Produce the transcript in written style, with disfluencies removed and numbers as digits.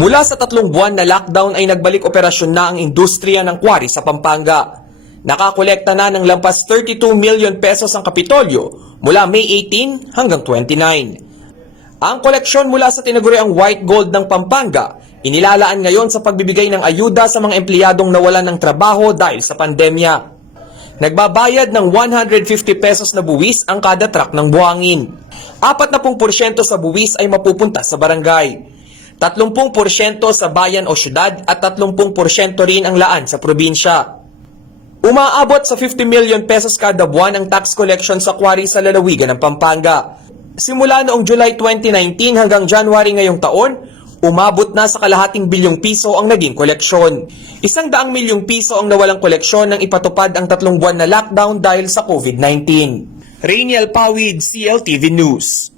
Mula sa 3 buwan na lockdown ay nagbalik operasyon na ang industriya ng quarry sa Pampanga. Nakakolekta na ng lampas 32 million pesos ang Kapitolyo mula May 18 hanggang 29. Ang koleksyon mula sa tinaguriang white gold ng Pampanga inilalaan ngayon sa pagbibigay ng ayuda sa mga empleyadong nawalan ng trabaho dahil sa pandemya. Nagbabayad ng 150 pesos na buwis ang kada truck ng buhangin. 40% sa buwis ay mapupunta sa barangay. 30% sa bayan o syudad at 30% rin ang laan sa probinsya. Umaabot sa 50 million pesos kada buwan ang tax collection sa quarry sa lalawigan ng Pampanga. Simula noong July 2019 hanggang January ngayong taon, umabot na sa kalahating bilyong piso ang naging koleksyon. 100 milyong piso ang nawalang koleksyon nang ipatupad ang 3 buwan na lockdown dahil sa COVID-19. Rainiel Pawid, CLTV News.